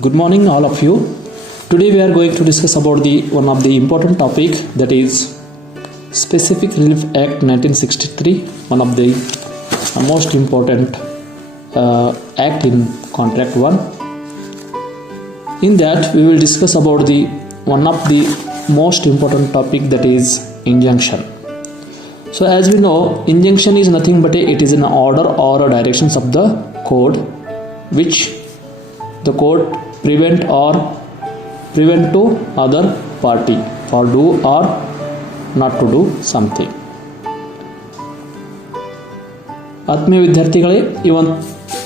Good morning, all of you. Today we are going to discuss about one of the important topic, that is Specific Relief Act 1963, one of the most important act in Contract 1. In that we will discuss about one of the most important topic, that is injunction. So as we know, injunction is nothing but it is an order or a directions of the court which the court prevent to other party for do or not to do something. ಆತ್ಮೀಯ ವಿದ್ಯಾರ್ಥಿಗಳೇ,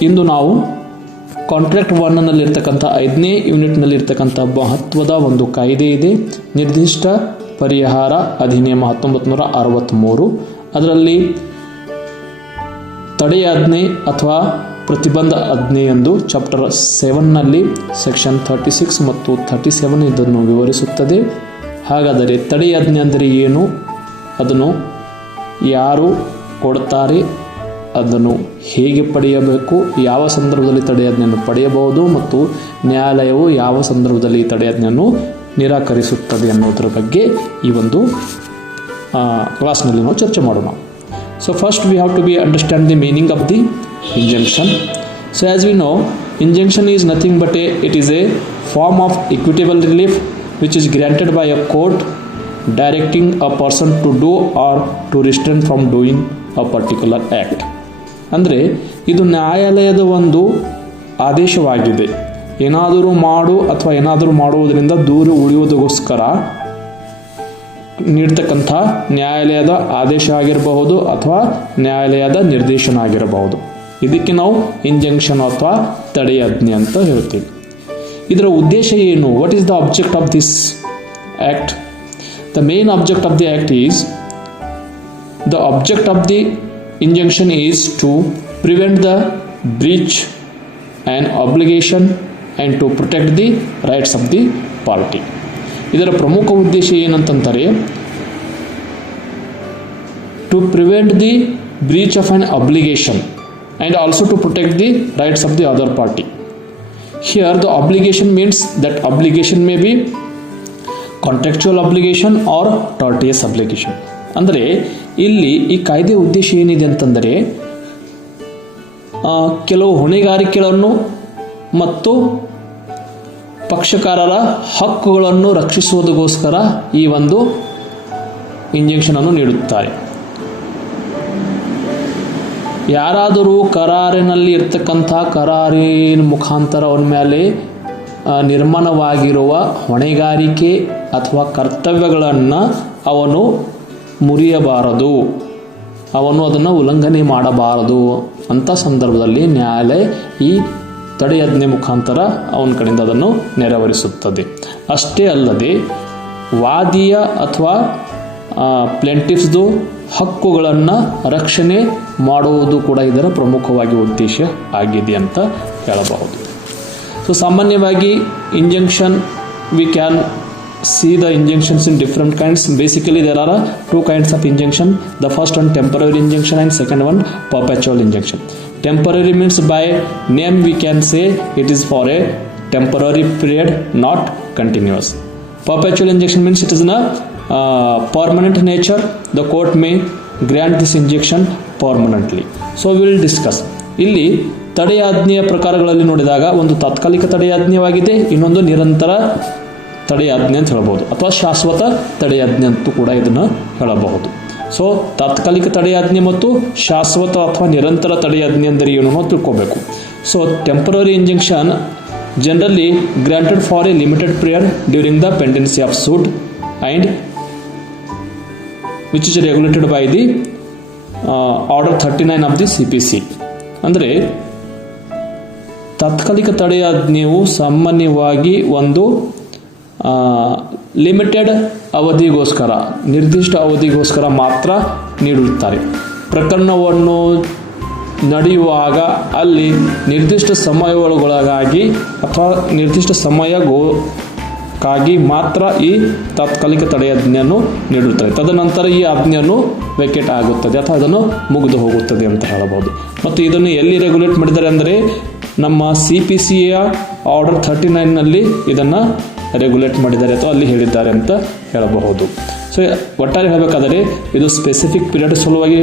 ಇಂದು ನಾವು contract 1 ನಲ್ಲಿರ್ತಕ್ಕಂಥ 5ನೇ ಯೂನಿಟ್ನಲ್ಲಿರ್ತಕ್ಕಂಥ ಮಹತ್ವದ ಒಂದು ಕಾಯ್ದೆ ಇದೆ, ನಿರ್ದಿಷ್ಟ ಪರಿಹಾರ ಅಧಿನಿಯಮ 1963. ಅದರಲ್ಲಿ ತಡೆಯಾಜ್ಞೆ ಅಥವಾ ಪ್ರತಿಬಂಧ ಆಜ್ಞೆ ಎಂದು ಚಾಪ್ಟರ್ 7ನಲ್ಲಿ ಸೆಕ್ಷನ್ 36 ಮತ್ತು 37 ಇದನ್ನು ವಿವರಿಸುತ್ತದೆ. ಹಾಗಾದರೆ ತಡೆಯಾಜ್ಞೆ ಅಂದರೆ ಏನು, ಅದನ್ನು ಯಾರು ಕೊಡುತ್ತಾರೆ, ಅದನ್ನು ಹೇಗೆ ಪಡೆಯಬೇಕು, ಯಾವ ಸಂದರ್ಭದಲ್ಲಿ ತಡೆಯಾಜ್ಞೆಯನ್ನು ಪಡೆಯಬಹುದು ಮತ್ತು ನ್ಯಾಯಾಲಯವು ಯಾವ ಸಂದರ್ಭದಲ್ಲಿ ತಡೆಯಾಜ್ಞೆಯನ್ನು ನಿರಾಕರಿಸುತ್ತದೆ ಅನ್ನೋದರ ಬಗ್ಗೆ ಈ ಒಂದು ಕ್ಲಾಸ್ನಲ್ಲಿ ನಾವು ಚರ್ಚೆ ಮಾಡೋಣ. So first we have to understand the meaning of the injunction. So as we know, injunction is nothing but it is a form of equitable relief which is granted by a court directing a person to do or to restrain from doing a particular act. ಅಂದರೆ ಇದು ನ್ಯಾಯಾಲಯದ ಒಂದು ಆದೇಶವಾಗಿದೆ. ಏನಾದರೂ ಮಾಡು ಅಥವಾ ಏನಾದರೂ ಮಾಡುವುದರಿಂದ ದೂರ ಉಳಿಯುವುದಕ್ಕೋಸ್ಕರ ನೀಡ್ತಕ್ಕಂಥ ನ್ಯಾಯಾಲಯದ ಆದೇಶ ಆಗಿರಬಹುದು ಅಥವಾ ನ್ಯಾಯಾಲಯದ ನಿರ್ದೇಶನ ಆಗಿರಬಹುದು. ಇದಕ್ಕೆ ನಾವು ಇಂಜಂಕ್ಷನ್ ಅಥವಾ ತಡೆಯಾಜ್ಞೆ ಅಂತ ಹೇಳ್ತೀವಿ. ಇದರ ಉದ್ದೇಶ ಏನು? What is the object of this act? The main object of the act is, the object of the injunction is to prevent the breach and obligation and to protect the rights of the party. ಇದರ ಪ್ರಮುಖ ಉದ್ದೇಶ ಏನಂತಂದರೆ, to prevent the breach of an obligation and also to protect the rights of the other party. Here the obligation means that obligation may be contractual obligation or tortious obligation. ಅಂದರೆ ಇಲ್ಲಿ ಈ ಕಾಯ್ದೆ ಉದ್ದೇಶ ಏನಿದೆ ಅಂತಂದರೆ, ಕೆಲವು ಹೊಣೆಗಾರಿಕೆಗಳನ್ನು ಮತ್ತು ಪಕ್ಷಕಾರರ ಹಕ್ಕುಗಳನ್ನು ರಕ್ಷಿಸುವುದಕ್ಕೋಸ್ಕರ ಈ ಒಂದು ಇಂಜೆಕ್ಷನ್ ಅನ್ನು ನೀಡುತ್ತಾರೆ. ಯಾರಾದರೂ ಕರಾರಿನಲ್ಲಿ ಇರ್ತಕ್ಕಂಥ ಕರಾರಿನ ಮುಖಾಂತರ ಅವನ ಮೇಲೆ ನಿರ್ಮಾಣವಾಗಿರುವ ಹೊಣೆಗಾರಿಕೆ ಅಥವಾ ಕರ್ತವ್ಯಗಳನ್ನು ಅವನು ಮುರಿಯಬಾರದು, ಅವನು ಅದನ್ನು ಉಲ್ಲಂಘನೆ ಮಾಡಬಾರದು ಅಂತ ಸಂದರ್ಭದಲ್ಲಿ ನ್ಯಾಯಾಲಯ ಈ ತಡೆಯಾಜ್ಞೆ ಮುಖಾಂತರ ಅವನ ಕಡೆಯಿಂದ ಅದನ್ನು ನೆರವೇರಿಸುತ್ತದೆ. ಅಷ್ಟೇ ಅಲ್ಲದೆ ವಾದಿಯ ಅಥವಾ ಪ್ಲೆಂಟಿಫ್ಸ್ದು ಹಕ್ಕುಗಳನ್ನು ರಕ್ಷಣೆ ಮಾಡುವುದು ಕೂಡ ಇದರ ಪ್ರಮುಖವಾಗಿ ಉದ್ದೇಶ ಆಗಿದೆ ಅಂತ ಹೇಳಬಹುದು. ಸೊ ಸಾಮಾನ್ಯವಾಗಿ injunction we can see the injunctions in different kinds. Basically there are two kinds of injunction. The first one temporary injunction and second one perpetual injunction. Temporary means by name we can say it is for a temporary period, not continuous. Perpetual injunction means it is in a permanent nature. The court may grant this injunction permanently. So we will discuss. ಇಲ್ಲಿ ತಡೆಯಾಜ್ಞೆಯ ಪ್ರಕಾರಗಳಲ್ಲಿ ನೋಡಿದಾಗ ಒಂದು ತಾತ್ಕಾಲಿಕ ತಡೆಯಾಜ್ಞೆಯಾಗಿದೆ, ಇನ್ನೊಂದು ನಿರಂತರ ತಡೆಯಾಜ್ಞೆ ಅಂತ ಹೇಳಬಹುದು ಅಥವಾ ಶಾಶ್ವತ ತಡೆಯಾಜ್ಞೆ ಅಂತೂ ಕೂಡ ಇದನ್ನು ಹೇಳಬಹುದು. ಸೊ ತಾತ್ಕಾಲಿಕ ತಡೆಯಾಜ್ಞೆ ಮತ್ತು ಶಾಶ್ವತ ಅಥವಾ ನಿರಂತರ ತಡೆಯಾಜ್ಞೆ ಅಂದರೆ ಏನು ಅನ್ನೋದು ತಿಳ್ಕೋಬೇಕು. So temporary injunction generally granted for a limited period during the pendency of suit and which is regulated by the order 39 of the CPC. ಅಂದರೆ ತಾತ್ಕಾಲಿಕ ತಡೆಯಾಜ್ಞೆಯು ಸಾಮಾನ್ಯವಾಗಿ ಒಂದು ಲಿಮಿಟೆಡ್ ಅವಧಿಗೋಸ್ಕರ, ನಿರ್ದಿಷ್ಟ ಅವಧಿಗೋಸ್ಕರ ಮಾತ್ರ ನೀಡುತ್ತಾರೆ. ಪ್ರಕರಣವನ್ನು ನಡೆಯುವಾಗ ಅಲ್ಲಿ ನಿರ್ದಿಷ್ಟ ಸಮಯಗಳೊಳಗಾಗಿ ಅಥವಾ ನಿರ್ದಿಷ್ಟ ಸಮಯಕ್ಕಾಗಿ ಮಾತ್ರ ಈ ತಾತ್ಕಾಲಿಕ ತಡೆಯಾಜ್ಞೆಯನ್ನು ನೀಡುತ್ತಾರೆ. ತದನಂತರ ಈ ಆಜ್ಞೆಯನ್ನು ವೆಕೇಟ್ ಆಗುತ್ತದೆ ಅಥವಾ ಅದನ್ನು ಮುಗಿದು ಹೋಗುತ್ತದೆ ಅಂತ ಹೇಳಬಹುದು. ಮತ್ತು ಇದನ್ನು ಎಲ್ಲಿ ರೆಗ್ಯುಲೇಟ್ ಮಾಡಿದ್ದಾರೆ ಅಂದರೆ ನಮ್ಮ CPCಯ ಆರ್ಡರ್ 39ನಲ್ಲಿ ಇದನ್ನು ರೆಗ್ಯುಲೇಟ್ ಮಾಡಿದ್ದಾರೆ ಅಥವಾ ಅಲ್ಲಿ ಹೇಳಿದ್ದಾರೆ ಅಂತ ಹೇಳಬಹುದು. ಸೊ ಒಟ್ಟಾರೆ ಹೇಳಬೇಕಾದರೆ ಇದು ಸ್ಪೆಸಿಫಿಕ್ ಪೀರಿಯಡ್ ಸಲುವಾಗಿ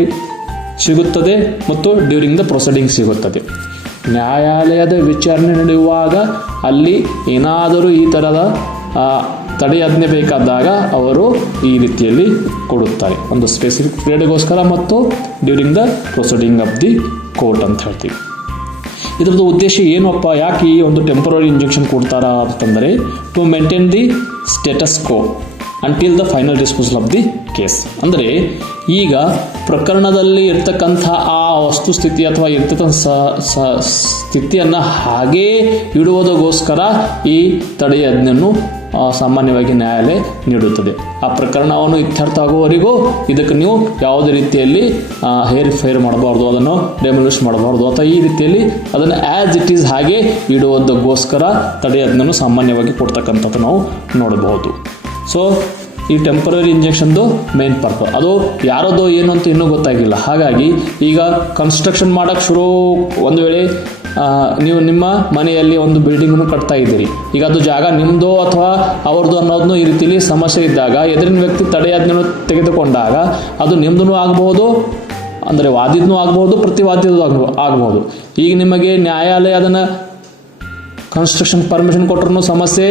ಸಿಗುತ್ತದೆ ಮತ್ತು ಡ್ಯೂರಿಂಗ್ ದ ಪ್ರೊಸೀಡಿಂಗ್ ಸಿಗುತ್ತದೆ. ನ್ಯಾಯಾಲಯದ ವಿಚಾರಣೆ ನಡೆಯುವಾಗ ಅಲ್ಲಿ ಏನಾದರೂ ಈ ಥರದ ತಡೆಯಾಜ್ಞೆ ಬೇಕಾದಾಗ ಅವರು ಈ ರೀತಿಯಲ್ಲಿ ಕೊಡುತ್ತಾರೆ, ಒಂದು ಸ್ಪೆಸಿಫಿಕ್ ಪೀರಿಯಡ್ಗೋಸ್ಕರ ಮತ್ತು during the proceeding of the court ಅಂತ ಹೇಳ್ತೀವಿ. ಇದರದ್ದು ಉದ್ದೇಶ ಏನಪ್ಪ, ಯಾಕೆ ಈ ಒಂದು ಟೆಂಪರರಿ ಇಂಜೆಕ್ಷನ್ ಕೊಡ್ತಾರಾ ಅಂತಂದರೆ to maintain the status quo until the final disposal of the case. ಅಂದರೆ ಈಗ ಪ್ರಕರಣದಲ್ಲಿ ಇರ್ತಕ್ಕಂಥ ಆ ವಸ್ತುಸ್ಥಿತಿ ಅಥವಾ ಇರ್ತಕ್ಕಂಥ ಸ್ಥಿತಿಯನ್ನು ಹಾಗೇ ಇಡುವುದಕ್ಕೋಸ್ಕರ ಈ ತಡೆಯಾಜ್ಞೆಯನ್ನು ಸಾಮಾನ್ಯವಾಗಿ ನ್ಯಾಯಾಲಯ ನೀಡುತ್ತದೆ. ಆ ಪ್ರಕರಣವನ್ನು ಇತ್ಯರ್ಥ ಆಗುವವರೆಗೂ ಇದಕ್ಕೆ ನೀವು ಯಾವುದೇ ರೀತಿಯಲ್ಲಿ ಹೇರ್ ಫೇರ್ ಮಾಡಬಾರ್ದು, ಅದನ್ನು ಡೆಮೊಲಿಷ್ ಮಾಡಬಾರ್ದು ಅಥವಾ ಈ ರೀತಿಯಲ್ಲಿ ಅದನ್ನು ಆ್ಯಸ್ ಇಟ್ ಈಸ್ ಹಾಗೆ ಇಡುವುದಕ್ಕೋಸ್ಕರ ತಡೆಯಾಜ್ಞೆಯನ್ನು ಸಾಮಾನ್ಯವಾಗಿ ಕೊಡ್ತಕ್ಕಂಥದ್ದು ನಾವು ನೋಡಬಹುದು. ಸೊ ಈ ಟೆಂಪರರಿ ಇಂಜೆಕ್ಷನ್ದು ಮೇನ್ ಪರ್ಪಸ್ ಅದು ಯಾರದೋ ಏನು ಅಂತ ಇನ್ನೂ ಗೊತ್ತಾಗಿಲ್ಲ. ಹಾಗಾಗಿ ಈಗ ಕನ್ಸ್ಟ್ರಕ್ಷನ್ ಮಾಡೋಕ್ಕೆ ಶುರು, ಒಂದು ವೇಳೆ ನೀವು ನಿಮ್ಮ ಮನೆಯಲ್ಲಿ ಒಂದು ಬಿಲ್ಡಿಂಗನ್ನು ಕಟ್ತಾ ಇದ್ದೀರಿ, ಈಗ ಅದು ಜಾಗ ನಿಮ್ಮದು ಅಥವಾ ಅವ್ರದ್ದು ಅನ್ನೋದನ್ನು ಈ ರೀತಿಯಲ್ಲಿ ಸಮಸ್ಯೆ ಇದ್ದಾಗ ಎದುರಿನ ವ್ಯಕ್ತಿ ತಡೆಯಾಜ್ಞೆಯನ್ನು ತೆಗೆದುಕೊಂಡಾಗ ಅದು ನಿಮ್ಮದೂ ಆಗ್ಬೋದು, ಅಂದರೆ ವಾದಿದೂ ಆಗ್ಬೋದು, ಪ್ರತಿವಾದಿದೂ ಆಗ್ಬೋದು. ಈಗ ನಿಮಗೆ ನ್ಯಾಯಾಲಯ ಅದನ್ನು ಕನ್ಸ್ಟ್ರಕ್ಷನ್ ಪರ್ಮಿಷನ್ ಕೊಟ್ಟರು ಸಮಸ್ಯೆ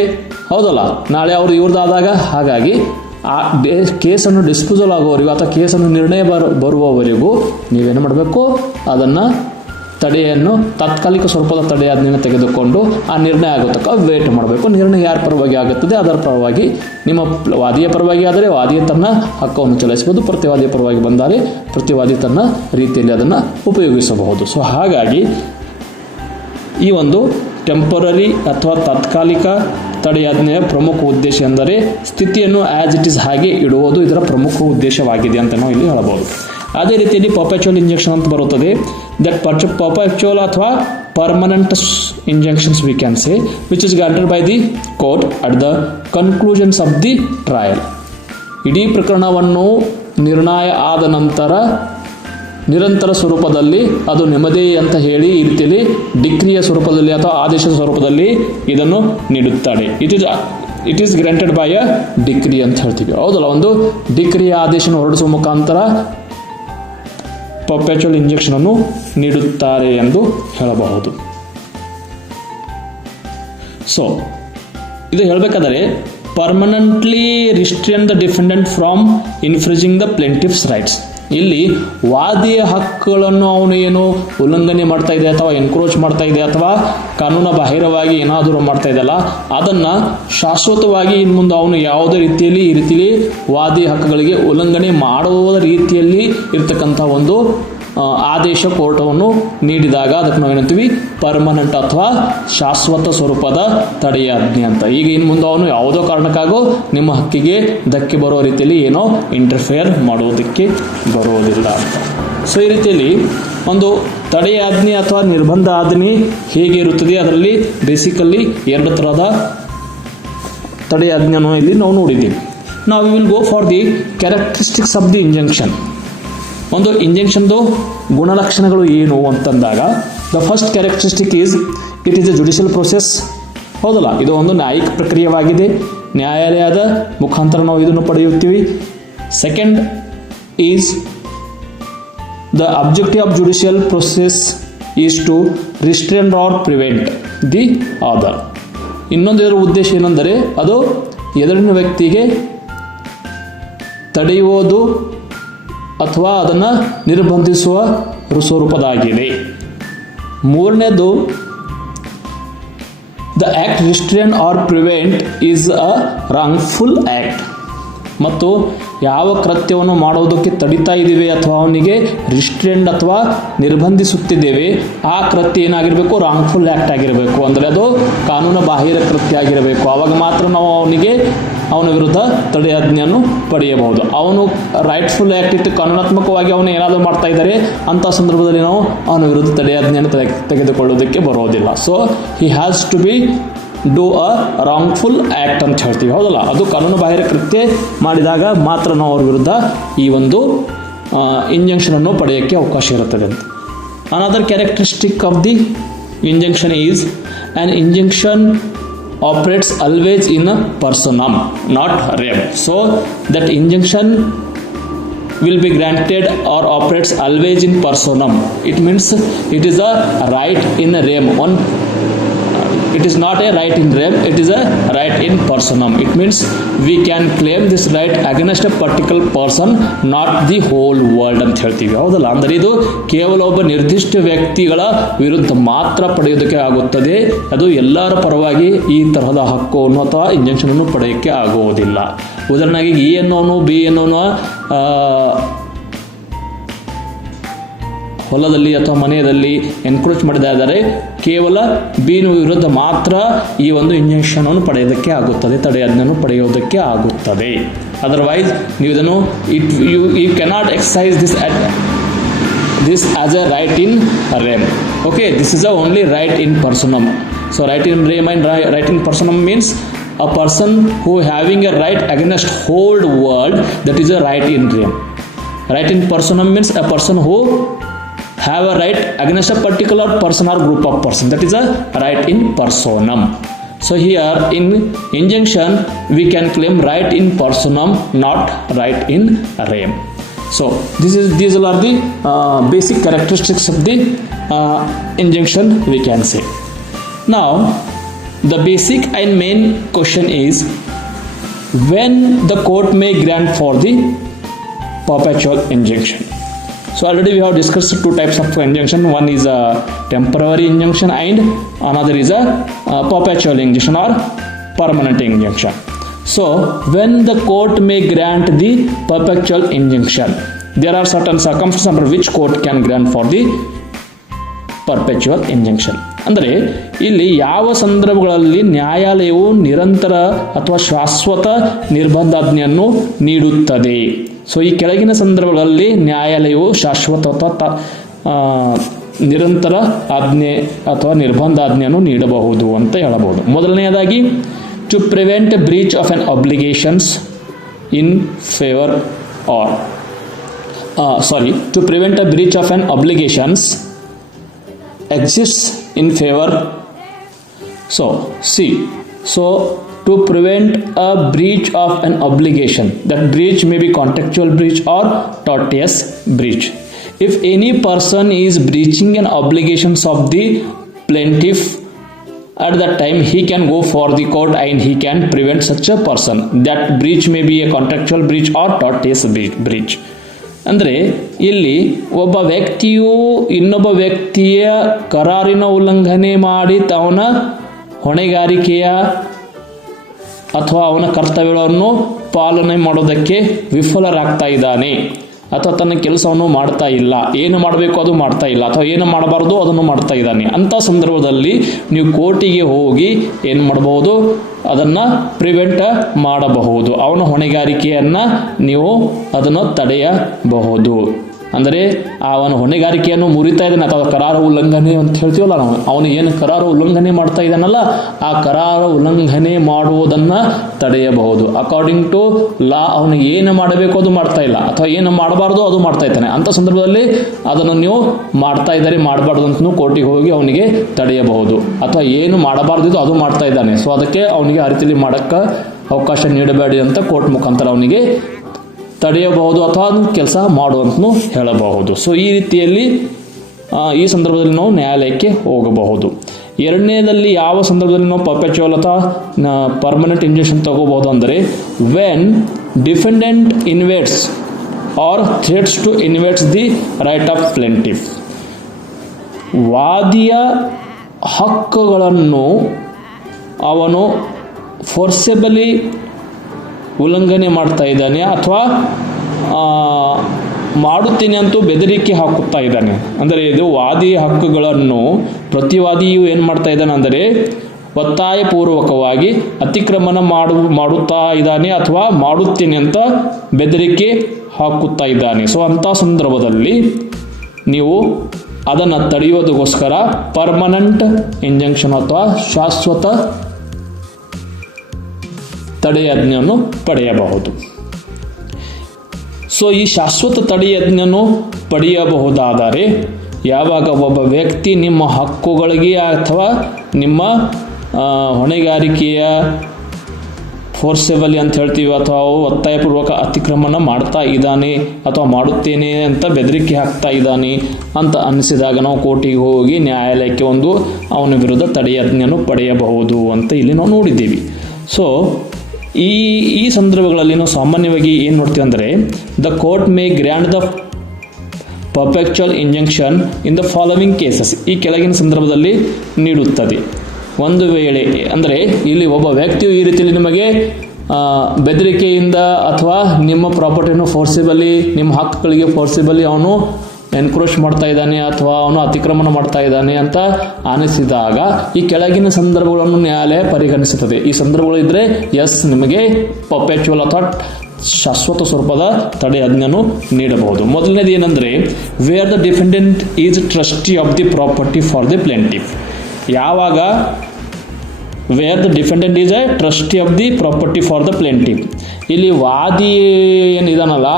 ಹೌದಲ್ಲ, ನಾಳೆ ಅವರು ಇವ್ರದ್ದಾದಾಗ, ಹಾಗಾಗಿ ಆ ಕೇಸನ್ನು ಡಿಸ್ಪೋಸಲ್ ಆಗುವವರೆಗೂ ಅಥವಾ ಕೇಸನ್ನು ನಿರ್ಣಯ ಬರುವವರೆಗೂ ನೀವೇನು ಮಾಡಬೇಕು, ಅದನ್ನು ತಡೆಯನ್ನು ತಾತ್ಕಾಲಿಕ ಸ್ವರೂಪದ ತಡೆಯಾಜ್ಞೆಯನ್ನು ತೆಗೆದುಕೊಂಡು ಆ ನಿರ್ಣಯ ಆಗೋತಕ್ಕ ವೇಟ್ ಮಾಡಬೇಕು. ನಿರ್ಣಯ ಯಾರ ಪರವಾಗಿ ಆಗುತ್ತದೆ ಅದರ ಪರವಾಗಿ, ನಿಮ್ಮ ವಾದಿಯ ಪರವಾಗಿ ಆದರೆ ವಾದಿಯ ತನ್ನ ಹಕ್ಕನ್ನು ಚಲಾಯಿಸಬಹುದು, ಪ್ರತಿವಾದಿಯ ಪರವಾಗಿ ಬಂದರೆ ಪ್ರತಿವಾದಿ ತನ್ನ ರೀತಿಯಲ್ಲಿ ಅದನ್ನು ಉಪಯೋಗಿಸಬಹುದು. ಸೊ ಹಾಗಾಗಿ ಈ ಒಂದು ಟೆಂಪರರಿ ಅಥವಾ ತಾತ್ಕಾಲಿಕ ತಡೆಯಾಜ್ಞೆಯ ಪ್ರಮುಖ ಉದ್ದೇಶ ಎಂದರೆ ಸ್ಥಿತಿಯನ್ನು ಆ್ಯಸ್ ಇಟ್ ಈಸ್ ಹಾಗೆ ಇಡುವುದು ಇದರ ಪ್ರಮುಖ ಉದ್ದೇಶವಾಗಿದೆ ಅಂತ ನಾವು ಇಲ್ಲಿ ಹೇಳಬಹುದು. ಅದೇ ರೀತಿಯಲ್ಲಿ ಪರ್ಪೆಚುವಲ್ ಇಂಜೆಕ್ಷನ್ ಅಂತ ಬರುತ್ತದೆ. ದಟ್ ಪರ್ಪೆಚುವಲ್ ಅಥವಾ permanent injections V can say which is granted by the court at the conclusions of the trial. ಇಡೀ ಪ್ರಕರಣವನ್ನು ನಿರ್ಣಯ ಆದ ನಂತರ ನಿರಂತರ ಸ್ವರೂಪದಲ್ಲಿ ಅದು ನಿಮ್ಮದೇ ಅಂತ ಹೇಳಿ ಈ ರೀತಿಯಲ್ಲಿ ಡಿಕ್ರಿಯ ಸ್ವರೂಪದಲ್ಲಿ ಅಥವಾ ಆದೇಶದ ಸ್ವರೂಪದಲ್ಲಿ ಇದನ್ನು ನೀಡುತ್ತಾರೆ. It is granted by a decree ಅಂತ ಹೇಳ್ತೀವಿ, ಹೌದಲ್ಲ. ಒಂದು ಡಿಕ್ರಿಯ ಆದೇಶವನ್ನು ಹೊರಡಿಸುವ ಮುಖಾಂತರ ಪರ್ಪೆಚುವಲ್ ಇಂಜೆಕ್ಷನ್ ಅನ್ನು ನೀಡುತ್ತಾರೆ ಎಂದು ಹೇಳಬಹುದು. ಸೊ ಇದು ಹೇಳಬೇಕಾದರೆ permanently restrain the defendant from infringing the plaintiff's rights. ಇಲ್ಲಿ ವಾದಿಯ ಹಕ್ಕುಗಳನ್ನು ಅವನು ಏನು ಉಲ್ಲಂಘನೆ ಮಾಡ್ತಾ ಇದೆ ಅಥವಾ ಎನ್ಕ್ರೋಚ್ ಮಾಡ್ತಾ ಇದೆ ಅಥವಾ ಕಾನೂನು ಬಾಹಿರವಾಗಿ ಏನಾದರೂ ಮಾಡ್ತಾ ಇದೆಯಲ್ಲ, ಅದನ್ನು ಶಾಶ್ವತವಾಗಿ ಇನ್ನು ಮುಂದೆ ಅವನು ಯಾವುದೇ ರೀತಿಯಲ್ಲಿ ಈ ರೀತಿಯಲ್ಲಿ ವಾದಿ ಹಕ್ಕುಗಳಿಗೆ ಉಲ್ಲಂಘನೆ ಮಾಡುವ ರೀತಿಯಲ್ಲಿ ಇರ್ತಕ್ಕಂಥ ಒಂದು ಆದೇಶ ಕೋರ್ಟವನ್ನು ನೀಡಿದಾಗ ಅದಕ್ಕೆ ನಾವು ಏನಂತೀವಿ, ಪರ್ಮನೆಂಟ್ ಅಥವಾ ಶಾಶ್ವತ ಸ್ವರೂಪದ ತಡೆಯಾಜ್ಞೆ ಅಂತ. ಈಗ ಇನ್ನು ಮುಂದೆ ಅವನು ಯಾವುದೋ ಕಾರಣಕ್ಕಾಗೂ ನಿಮ್ಮ ಹಕ್ಕಿಗೆ ಧಕ್ಕೆ ಬರೋ ರೀತಿಯಲ್ಲಿ ಏನೋ ಇಂಟರ್ಫಿಯರ್ ಮಾಡುವುದಕ್ಕೆ ಬರುವುದಿಲ್ಲ ಅಂತ. ಸೊ ಈ ರೀತಿಯಲ್ಲಿ ಒಂದು ತಡೆಯಾಜ್ಞೆ ಅಥವಾ ನಿರ್ಬಂಧ ಆಜ್ಞೆ ಹೇಗೆ ಇರುತ್ತದೆ, ಅದರಲ್ಲಿ ಬೇಸಿಕಲ್ಲಿ ಎರಡು ಥರದ ತಡೆಯಾಜ್ಞೆಯನ್ನು ಇಲ್ಲಿ ನಾವು ನೋಡಿದ್ದೀವಿ. ನಾವು will go for the characteristics of the injunction. ಒಂದು ಇಂಜೆಕ್ಷನ್ದು ಗುಣಲಕ್ಷಣಗಳು ಏನು ಅಂತಂದಾಗ the first characteristic is it is a judicial process. ಹೌದಲ್ಲ, ಇದು ಒಂದು ನ್ಯಾಯಿಕ ಪ್ರಕ್ರಿಯೆಯಾಗಿದೆ, ನ್ಯಾಯಾಲಯದ ಮುಖಾಂತರ ನಾವು ಇದನ್ನು ಪಡೆಯುತ್ತೀವಿ. Second is the objective of judicial process is to restrain or prevent the other. ಇನ್ನೊಂದು ಇದರ ಉದ್ದೇಶ ಏನೆಂದರೆ ಅದು ಎದುರಿನ ವ್ಯಕ್ತಿಗೆ ತಡೆಯುವುದು ಅಥವಾ ಅದನ್ನು ನಿರ್ಬಂಧಿಸುವ ಸ್ವರೂಪದಾಗಿದೆ. ಮೂರನೇದು the act restrain or prevent is a wrongful act. ಮತ್ತು ಯಾವ ಕೃತ್ಯವನ್ನು ಮಾಡುವುದಕ್ಕೆ ತಡಿತಾ ಇದ್ದೀವಿ ಅಥವಾ ಅವನಿಗೆ ರಿಸ್ಟ್ರೇಂಡ್ ಅಥವಾ ನಿರ್ಬಂಧಿಸುತ್ತಿದ್ದೇವೆ, ಆ ಕೃತ್ಯ ಏನಾಗಿರಬೇಕು, ರಾಂಗ್ಫುಲ್ ಆ್ಯಕ್ಟ್ ಆಗಿರಬೇಕು. ಅಂದರೆ ಅದು ಕಾನೂನು ಬಾಹಿರ ಕೃತ್ಯ ಆಗಿರಬೇಕು. ಆವಾಗ ಮಾತ್ರ ನಾವು ಅವನ ವಿರುದ್ಧ ತಡೆಯಾಜ್ಞೆಯನ್ನು ಪಡೆಯಬಹುದು. ಅವನು ರೈಟ್ಫುಲ್ ಆ್ಯಕ್ಟ್ ಇಟ್ಟು ಕಾನೂನಾತ್ಮಕವಾಗಿ ಅವನು ಏನಾದರೂ ಮಾಡ್ತಾ ಇದ್ದಾರೆ ಅಂಥ ಸಂದರ್ಭದಲ್ಲಿ ನಾವು ಅವನ ವಿರುದ್ಧ ತಡೆಯಾಜ್ಞೆಯನ್ನು ತೆಗೆದುಕೊಳ್ಳೋದಕ್ಕೆ ಬರೋದಿಲ್ಲ. So he has to be do a wrongful act ಅಂತ ಹೇಳ್ತೀವಿ, ಹೌದಲ್ಲ. ಅದು ಕಾನೂನು ಬಾಹಿರ ಕೃತ್ಯ ಮಾಡಿದಾಗ ಮಾತ್ರ ನಾವು ಅವ್ರ ವಿರುದ್ಧ ಈ ಒಂದು ಇಂಜೆಕ್ಷನನ್ನು ಪಡೆಯೋಕ್ಕೆ ಅವಕಾಶ ಇರುತ್ತದೆ ಅಂತ. Another characteristic of the injunction is an injunction operates always in a personam, not rem. So that injunction will be granted or operates always in personam. It means it is a right in rem. It is not a right in rem, it is a right in personam. It means we can claim this right against a particular person, not the whole world ಅಂತ ಹೇಳ್ತೀವಿ. ಹೌದಲ್ಲ? ಅಂದರೆ ಇದು ಕೇವಲ ಒಬ್ಬ ನಿರ್ದಿಷ್ಟ ವ್ಯಕ್ತಿಗಳ ವಿರುದ್ಧ ಮಾತ್ರ ಪಡೆಯೋದಕ್ಕೆ ಆಗುತ್ತದೆ. ಅದು ಎಲ್ಲರ ಪರವಾಗಿ ಈ ತರಹದ ಹಕ್ಕನ್ನು ಅಥವಾ ಇಂಜೆಕ್ಷನ್ ಅನ್ನು ಪಡೆಯೋಕ್ಕೆ ಆಗುವುದಿಲ್ಲ. ಉದಾಹರಣೆಗೆ ಎ ಅನ್ನೋನು ಬಿ ಅನ್ನೋನು ಹೊಲದಲ್ಲಿ ಅಥವಾ ಮನೆಯಲ್ಲಿ ಎನ್ಕ್ರೋಚ್ ಮಾಡಿದಾದರೆ ಕೇವಲ ಬಿನ ವಿರುದ್ಧ ಮಾತ್ರ ಈ ಒಂದು ಇಂಜೆಕ್ಷನ್ ಅನ್ನು ಪಡೆಯೋದಕ್ಕೆ ಆಗುತ್ತದೆ, ತಡೆಯಾಜ್ಞೆಯನ್ನು ಪಡೆಯೋದಕ್ಕೆ ಆಗುತ್ತದೆ. ಅದರ್ವೈಸ್ ನೀವು ಇದನ್ನು you cannot exercise this as a right in rem. Okay, this is the only right in personam. So right in rem and right in personam means a person who having a right against whole world, that is a right in rem. Right in personam means a person who have a right against a particular person or group of person, that is a right in personam. So here in injunction we can claim right in personam, not right in rem. So these are the basic characteristics of the injunction, we can say. Now the basic and main question is when the court may grant for the perpetual injunction. So already we have discussed two types of injunction. One is a temporary injunction and another is a perpetual injunction or permanent injunction. So when the court may grant the perpetual injunction, there are certain circumstances under which court can grant for the perpetual injunction. ಅಂದರೆ ಇಲ್ಲಿ ಯಾವ ಸಂದರ್ಭಗಳಲ್ಲಿ ನ್ಯಾಯಾಲಯವು ನಿರಂತರ ಅಥವಾ ಶಾಶ್ವತ ನಿರ್ಬಂಧಾಜ್ಞೆಯನ್ನು ನೀಡುತ್ತದೆ. So ಈ ಕೆಳಗಿನ ಸಂದರ್ಭಗಳಲ್ಲಿ ನ್ಯಾಯಾಲಯವು ಶಾಶ್ವತ ಅಥವಾ ನಿರಂತರ ಆಜ್ಞೆ ಅಥವಾ ನಿರ್ಬಂಧಾಜ್ಞೆಯನ್ನು ನೀಡಬಹುದು ಅಂತ ಹೇಳಬಹುದು. ಮೊದಲನೆಯದಾಗಿ to prevent breach of an obligations in favour or to prevent a breach of an obligations exists in favor. So to prevent a breach of an obligation, that breach may be contractual breach or tortious breach. If any person is breaching an obligations of the plaintiff, at that time he can go for the court and he can prevent such a person. That breach may be a contractual breach or tortious breach. ಅಂದರೆ ಇಲ್ಲಿ ಒಬ್ಬ ವ್ಯಕ್ತಿಯು ಇನ್ನೊಬ್ಬ ವ್ಯಕ್ತಿಯ ಕರಾರಿನ ಉಲ್ಲಂಘನೆ ಮಾಡಿ ಅವನ ಹೊಣೆಗಾರಿಕೆಯ ಅಥವಾ ಅವನ ಕರ್ತವ್ಯಗಳನ್ನು ಪಾಲನೆ ಮಾಡೋದಕ್ಕೆ ವಿಫಲರಾಗ್ತಾ ಇದ್ದಾನೆ ಅಥವಾ ತನ್ನ ಕೆಲಸವನ್ನು ಮಾಡ್ತಾ ಇಲ್ಲ, ಏನು ಮಾಡಬೇಕು ಅದು ಮಾಡ್ತಾ ಇಲ್ಲ ಅಥವಾ ಏನು ಮಾಡಬಾರ್ದು ಅದನ್ನು ಮಾಡ್ತಾ ಇದ್ದಾನೆ. ಅಂಥ ಸಂದರ್ಭದಲ್ಲಿ ನೀವು ಕೋರ್ಟಿಗೆ ಹೋಗಿ ಏನು ಮಾಡಬಹುದು, ಅದನ್ನು ಪ್ರಿವೆಂಟ್ ಮಾಡಬಹುದು. ಅವನ ಹೊಣೆಗಾರಿಕೆಯನ್ನು ನೀವು ಅದನ್ನು ತಡೆಯಬಹುದು. ಅಂದರೆ ಅವನ ಹೊಣೆಗಾರಿಕೆಯನ್ನು ಮುರಿತಾ ಇದ್ದಾನೆ ಅಥವಾ ಕರಾರು ಉಲ್ಲಂಘನೆ ಅಂತ ಹೇಳ್ತೀವಲ್ಲ ನಾವು, ಅವನು ಏನು ಕರಾರು ಉಲ್ಲಂಘನೆ ಮಾಡ್ತಾ ಇದ್ದಾನಲ್ಲ ಆ ಕರಾರು ಉಲ್ಲಂಘನೆ ಮಾಡುವುದನ್ನು ತಡೆಯಬಹುದು. ಅಕಾರ್ಡಿಂಗ್ ಟು ಲಾ ಅವನು ಏನು ಮಾಡಬೇಕು ಅದು ಮಾಡ್ತಾ ಇಲ್ಲ ಅಥವಾ ಏನು ಮಾಡಬಾರ್ದು ಅದು ಮಾಡ್ತಾ ಇದ್ದಾನೆ. ಅಂಥ ಸಂದರ್ಭದಲ್ಲಿ ಅದನ್ನು ನೀವು ಮಾಡ್ತಾ ಇದ್ದಾರೆ ಮಾಡಬಾರ್ದು ಅಂತ ಕೋರ್ಟಿಗೆ ಹೋಗಿ ಅವನಿಗೆ ತಡೆಯಬಹುದು. ಅಥವಾ ಏನು ಮಾಡಬಾರ್ದು ಅದು ಮಾಡ್ತಾ ಇದ್ದಾನೆ, ಸೊ ಅದಕ್ಕೆ ಅವನಿಗೆ ಆ ರೀತಿಯಲ್ಲಿ ಮಾಡೋಕ್ಕೆ ಅವಕಾಶ ನೀಡಬೇಡಿ ಅಂತ ಕೋರ್ಟ್ ಮುಖಾಂತರ ಅವನಿಗೆ ತಡೆಯಬಹುದು ಅಥವಾ ಅದನ್ನು ಕೆಲಸ ಮಾಡುವಂತನೂ ಹೇಳಬಹುದು. ಸೊ ಈ ರೀತಿಯಲ್ಲಿ ಈ ಸಂದರ್ಭದಲ್ಲಿ ನಾವು ನ್ಯಾಯಾಲಯಕ್ಕೆ ಹೋಗಬಹುದು. ಎರಡನೇದಲ್ಲಿ ಯಾವ ಸಂದರ್ಭದಲ್ಲಿ ನಾವು ಪರ್ಪೆಚುವಲ್ ಅಥವಾ ಪರ್ಮನೆಂಟ್ ಇಂಜೆಕ್ಷನ್ ತಗೋಬಹುದು ಅಂದರೆ when defendant invades or threatens to invades the right of plaintiff. ವಾದಿಯ ಹಕ್ಕುಗಳನ್ನು ಅವನು ಫೋರ್ಸೆಬಲಿ ಉಲ್ಲಂಘನೆ ಮಾಡ್ತಾ ಇದ್ದಾನೆ ಅಥವಾ ಮಾಡುತ್ತೇನೆ ಅಂತೂ ಬೆದರಿಕೆ ಹಾಕುತ್ತಾ ಇದ್ದಾನೆ. ಅಂದರೆ ಇದು ವಾದಿಯ ಹಕ್ಕುಗಳನ್ನು ಪ್ರತಿವಾದಿಯು ಏನು ಮಾಡ್ತಾ ಇದ್ದಾನೆ ಅಂದರೆ ಒತ್ತಾಯಪೂರ್ವಕವಾಗಿ ಅತಿಕ್ರಮಣ ಮಾಡುತ್ತಾ ಇದ್ದಾನೆ ಅಥವಾ ಮಾಡುತ್ತೇನೆ ಅಂತ ಬೆದರಿಕೆ ಹಾಕುತ್ತಾ ಇದ್ದಾನೆ. ಸೊ ಅಂಥ ಸಂದರ್ಭದಲ್ಲಿ ನೀವು ಅದನ್ನು ತಡೆಯೋದಕ್ಕೋಸ್ಕರ ಪರ್ಮನೆಂಟ್ ಇಂಜಂಕ್ಷನ್ ಅಥವಾ ಶಾಶ್ವತ ತಡೆಯಾಜ್ಞೆಯನ್ನು ಪಡೆಯಬಹುದು. ಸೊ ಈ ಶಾಶ್ವತ ತಡೆಯಾಜ್ಞೆಯನ್ನು ಪಡೆಯಬಹುದಾದರೆ ಯಾವಾಗ ಒಬ್ಬ ವ್ಯಕ್ತಿ ನಿಮ್ಮ ಹಕ್ಕುಗಳಿಗೆ ಅಥವಾ ನಿಮ್ಮ ಹೊಣೆಗಾರಿಕೆಯ ಫೋರ್ಸೆಬಲಿ ಅಂತ ಹೇಳ್ತೀವಿ ಅಥವಾ ಒತ್ತಾಯಪೂರ್ವಕ ಅತಿಕ್ರಮಣ ಮಾಡ್ತಾ ಇದ್ದಾನೆ ಅಥವಾ ಮಾಡುತ್ತೇನೆ ಅಂತ ಬೆದರಿಕೆ ಹಾಕ್ತಾ ಇದ್ದಾನೆ ಅಂತ ಅನಿಸಿದಾಗ ನಾವು ಕೋರ್ಟಿಗೆ ಹೋಗಿ ನ್ಯಾಯಾಲಯಕ್ಕೆ ಅವನ ವಿರುದ್ಧ ತಡೆಯಾಜ್ಞೆಯನ್ನು ಪಡೆಯಬಹುದು ಅಂತ ಇಲ್ಲಿ ನಾವು ನೋಡಿದ್ದೀವಿ. ಸೊ ಈ ಸಂದರ್ಭಗಳಲ್ಲಿ ನಾವು ಸಾಮಾನ್ಯವಾಗಿ ಏನು ನೋಡ್ತೀವಿ ಅಂದರೆ the court may grant the perpetual injunction in the following cases, ಈ ಕೆಳಗಿನ ಸಂದರ್ಭದಲ್ಲಿ ನೀಡುತ್ತದೆ. ಒಂದು ವೇಳೆ ಅಂದರೆ ಇಲ್ಲಿ ಒಬ್ಬ ವ್ಯಕ್ತಿಯು ಈ ರೀತಿಯಲ್ಲಿ ನಿಮಗೆ ಬೆದರಿಕೆಯಿಂದ ಅಥವಾ ನಿಮ್ಮ ಪ್ರಾಪರ್ಟಿಯನ್ನು ಫೋರ್ಸಿಬಲಿ, ನಿಮ್ಮ ಹಕ್ಕುಗಳಿಗೆ ಫೋರ್ಸಿಬಲಿ ಅವನು ಎನ್ಕ್ರೋಚ್ ಮಾಡ್ತಾ ಇದ್ದಾನೆ ಅಥವಾ ಅವನು ಅತಿಕ್ರಮಣ ಮಾಡ್ತಾ ಇದ್ದಾನೆ ಅಂತ ಅನಿಸಿದಾಗ ಈ ಕೆಳಗಿನ ಸಂದರ್ಭಗಳನ್ನು ನ್ಯಾಯಾಲಯ ಪರಿಗಣಿಸುತ್ತದೆ. ಈ ಸಂದರ್ಭಗಳು ಇದ್ದರೆ ನಿಮಗೆ ಪರ್ಪೆಚುವಲ್ ಅಥವಾ ಶಾಶ್ವತ ಸ್ವರೂಪದ ತಡೆಯಾಜ್ಞೆಯನ್ನು ನೀಡಬಹುದು. ಮೊದಲನೇದು ಏನಂದರೆ where the defendant is trustee of the property for the plaintiff. ಯಾವಾಗ where the defendant is a trustee of the property for the plaintiff, ಇಲ್ಲಿ ವಾದಿ ಏನಿದಾನಲ್ಲ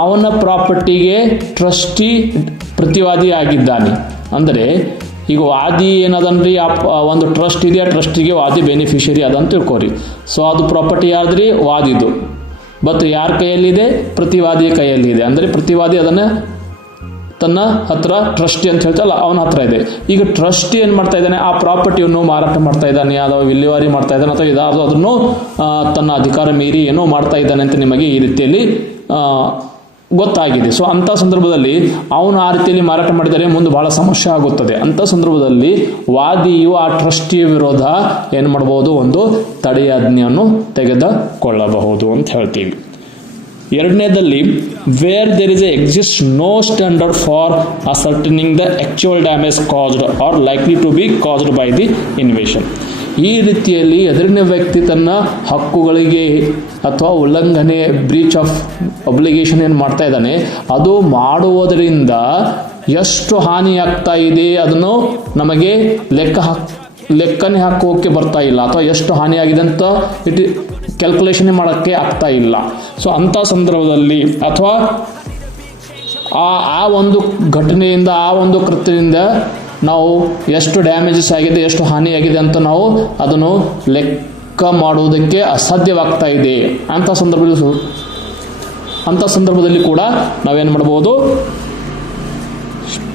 ಅವನ ಪ್ರಾಪರ್ಟಿಗೆ ಟ್ರಸ್ಟಿ ಪ್ರತಿವಾದಿ ಆಗಿದ್ದಾನೆ. ಅಂದರೆ ಈಗ ವಾದಿ ಏನದನ್ರಿ ಒಂದು ಟ್ರಸ್ಟ್ ಇದೆ, ಆ ಟ್ರಸ್ಟಿಗೆ ವಾದಿ ಬೆನಿಫಿಷರಿ ಅದಂತ ತಿಳ್ಕೊರಿ. ಸೊ ಅದು ಪ್ರಾಪರ್ಟಿ ಯಾರ್ದ್ರಿ? ವಾದಿದು. ಬಟ್ ಯಾರ ಕೈಯಲ್ಲಿದೆ? ಪ್ರತಿವಾದಿಯ ಕೈಯಲ್ಲಿದೆ. ಅಂದರೆ ಪ್ರತಿವಾದಿ ಅದನ್ನು ತನ್ನ ಹತ್ರ ಟ್ರಸ್ಟಿ ಅಂತ ಹೇಳ್ತಲ್ಲ ಅವನ ಹತ್ರ ಇದೆ. ಈಗ ಟ್ರಸ್ಟಿ ಏನು ಮಾಡ್ತಾ ಇದ್ದಾನೆ? ಆ ಪ್ರಾಪರ್ಟಿಯನ್ನು ಮಾರಾಟ ಮಾಡ್ತಾ ಇದ್ದಾನೆ ಅಥವಾ ವಿಲೇವಾರಿ ಮಾಡ್ತಾ ಇದ್ದಾನೆ ಅಥವಾ ಇದಾದರೂ ಅದನ್ನು ತನ್ನ ಅಧಿಕಾರ ಮೀರಿ ಏನೋ ಮಾಡ್ತಾ ಇದ್ದಾನೆ ಅಂತ ನಿಮಗೆ ಈ ರೀತಿಯಲ್ಲಿ ಗೊತ್ತಾಗಿದೆ. ಸೊ ಅಂಥ ಸಂದರ್ಭದಲ್ಲಿ ಅವನು ಆ ರೀತಿಯಲ್ಲಿ ಮಾರಾಟ ಮಾಡಿದರೆ ಮುಂದೆ ಬಹಳ ಸಮಸ್ಯೆ ಆಗುತ್ತದೆ. ಅಂಥ ಸಂದರ್ಭದಲ್ಲಿ ವಾದಿಯು ಆ ಟ್ರಸ್ಟಿಯ ವಿರೋಧ ಏನು ಮಾಡಬಹುದು? ಒಂದು ತಡೆಯಾಜ್ಞೆಯನ್ನು ತೆಗೆದುಕೊಳ್ಳಬಹುದು ಅಂತ ಹೇಳ್ತೀವಿ. ಎರಡನೇದಲ್ಲಿ where there is exist no standard for ascertaining the actual damage caused or likely to be caused by the invasion. ಈ ರೀತಿಯಲ್ಲಿ ಎದುರಿನ ವ್ಯಕ್ತಿ ತನ್ನ ಹಕ್ಕುಗಳಿಗೆ ಅಥವಾ ಉಲ್ಲಂಘನೆ ಬ್ರೀಚ್ ಆಫ್ ಅಬ್ಲಿಗೇಷನ್ ಏನು ಮಾಡ್ತಾ ಇದ್ದಾನೆ ಅದು ಮಾಡುವುದರಿಂದ ಎಷ್ಟು ಹಾನಿಯಾಗ್ತಾ ಇದೆ ಅದನ್ನು ನಮಗೆ ಲೆಕ್ಕನೆ ಹಾಕೋಕ್ಕೆ ಬರ್ತಾ ಇಲ್ಲ, ಅಥವಾ ಎಷ್ಟು ಹಾನಿಯಾಗಿದೆ ಅಂತ ಕ್ಯಾಲ್ಕುಲೇಷನ್ ಮಾಡೋಕ್ಕೆ ಆಗ್ತಾ ಇಲ್ಲ. ಸೊ ಅಂಥ ಸಂದರ್ಭದಲ್ಲಿ ಅಥವಾ ಆ ಒಂದು ಘಟನೆಯಿಂದ ಆ ಒಂದು ಕೃತ್ಯದಿಂದ ನಾವು ಎಷ್ಟು ಡ್ಯಾಮೇಜಸ್ ಆಗಿದೆ, ಎಷ್ಟು ಹಾನಿಯಾಗಿದೆ ಅಂತ ನಾವು ಅದನ್ನು ಲೆಕ್ಕ ಮಾಡುವುದಕ್ಕೆ ಅಸಾಧ್ಯವಾಗ್ತಾ ಇದೆ. ಅಂಥ ಸಂದರ್ಭದಲ್ಲಿ ಕೂಡ ನಾವೇನು ಮಾಡಬಹುದು?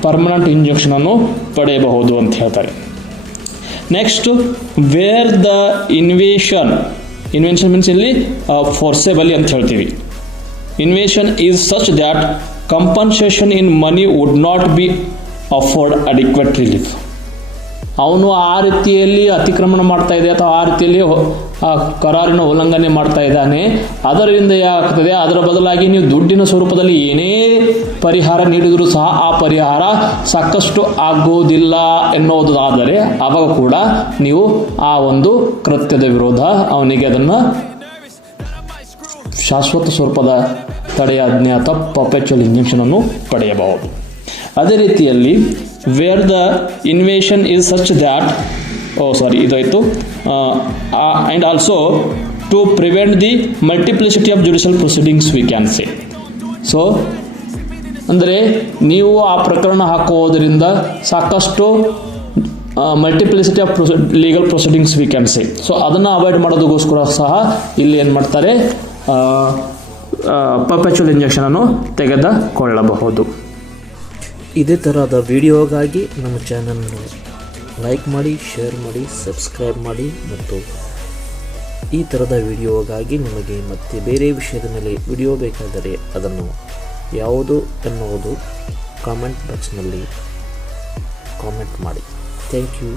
ಪರ್ಮನೆಂಟ್ ಇಂಜೆಕ್ಷನನ್ನು ಪಡೆಯಬಹುದು ಅಂತ ಹೇಳ್ತಾರೆ. Next where the invention means ಇಲ್ಲಿ ಫೋರ್ಸೆಬಲಿ ಅಂತ ಹೇಳ್ತೀವಿ. Invention is such that compensation in money would not be afford adequate relief. ಅವನು ಆ ರೀತಿಯಲ್ಲಿ ಅತಿಕ್ರಮಣ ಮಾಡ್ತಾ ಇದೆ ಅಥವಾ ಆ ರೀತಿಯಲ್ಲಿ ಕರಾರಿನ ಉಲ್ಲಂಘನೆ ಮಾಡ್ತಾ ಇದ್ದಾನೆ, ಅದರಿಂದ ಏನಾಗ್ತದೆ? ಅದರ ಬದಲಾಗಿ ನೀವು ದುಡ್ಡಿನ ಸ್ವರೂಪದಲ್ಲಿ ಏನೇ ಪರಿಹಾರ ನೀಡಿದರೂ ಸಹ ಆ ಪರಿಹಾರ ಸಾಕಷ್ಟು ಆಗೋದಿಲ್ಲ ಎನ್ನುವುದಾದರೆ ಆವಾಗ ಕೂಡ ನೀವು ಆ ಒಂದು ಕೃತ್ಯದ ವಿರೋಧ ಅವನಿಗೆ ಅದನ್ನು ಶಾಶ್ವತ ಸ್ವರೂಪದ ತಡೆಯಾಜ್ಞೆ ಅಥವಾ ಪರ್ಪೆಚುವಲ್ ಇಂಜೆಕ್ಷನ್ ಅನ್ನು ಪಡೆಯಬಹುದು. ಅದೇ ರೀತಿಯಲ್ಲಿ where the invasion is such that ಇದಾಯಿತು. And also to prevent the multiplicity of judicial proceedings we can say. So ಅಂದರೆ ನೀವು ಆ ಪ್ರಕರಣ ಹಾಕುವುದರಿಂದ ಸಾಕಷ್ಟು multiplicity of legal proceedings we can say. So ಅದನ್ನು ಅವಾಯ್ಡ್ ಮಾಡೋದಕ್ಕೋಸ್ಕರ ಸಹ ಇಲ್ಲಿ ಏನು ಮಾಡ್ತಾರೆ? ಪರ್ಪೆಚುವಲ್ ಇಂಜೆಕ್ಷನನ್ನು ತೆಗೆದುಕೊಳ್ಳಬಹುದು. ಇದೇ ಥರದ ವಿಡಿಯೋಗಾಗಿ ನಮ್ಮ ಚಾನಲ್ನ ಲೈಕ್ ಮಾಡಿ, ಶೇರ್ ಮಾಡಿ, ಸಬ್ಸ್ಕ್ರೈಬ್ ಮಾಡಿ. ಮತ್ತು ಈ ಥರದ ವಿಡಿಯೋಗಾಗಿ ನಿಮಗೆ ಮತ್ತೆ ಬೇರೆ ವಿಷಯದ ಮೇಲೆ ವಿಡಿಯೋ ಬೇಕಾದರೆ ಅದನ್ನು ಯಾವುದು ಎನ್ನುವುದು ಕಾಮೆಂಟ್ ಬಾಕ್ಸ್ನಲ್ಲಿ ಕಾಮೆಂಟ್ ಮಾಡಿ. Thank you.